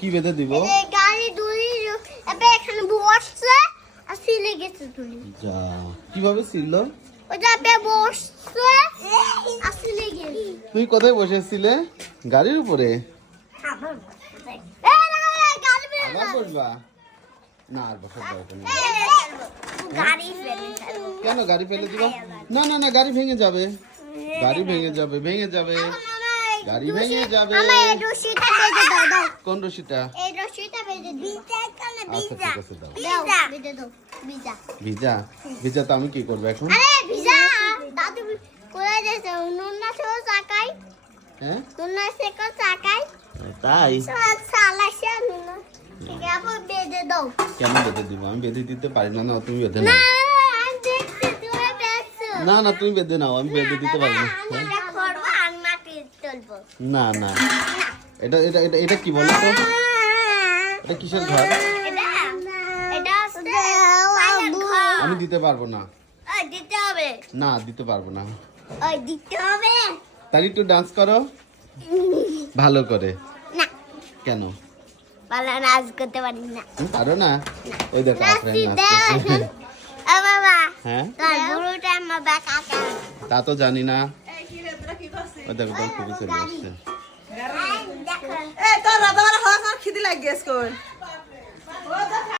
কি বেঁধে দিব? গাড়ি দুই এখানে বসছে আর সিলে গেছে তুলি। যা, কিভাবে ছিল? ওটা বসছে আর সিলে গেছে। তুই কোথায় বসেছিলে? গাড়ির উপরে? আবার বসবা? না আর বসার দরকার নেই। কেন গাড়ি ফেলে দিবা? না না না, গাড়ি ভেঙে যাবে, গাড়ি ভেঙে যাবে, ভেঙে যাবে, গাড়ি ভেঙে যাবে। কোন রশিটা? আচ্ছা ঠিক আছে, দাও। ভিজা? ভিজা তো আমি কি করবো এখন? হ্যাঁ তাই? কেন বেঁধে দিব? আমি বেঁধে দিতে পারি না। না তুমি বেঁধে নাও। না না তুমি বেঁধে নাও, আমি বেঁধে দিতে পারি না। না না, এটা এটা এটা এটা কি বলো তো? এটা কিসের ঘর? আমি দিতে পারবো না। না দিতে পারবো না। তাহলে একটু ডান্স করো ভালো করে। কেন নাচ করতে পারি না। পারো না? ওই দেখো আফরান নাচতেছে। হ্যাঁ তা তো জানি না। ওই দেখো খুবই চলে আসছে। তোর খিদি লাগিয়েছ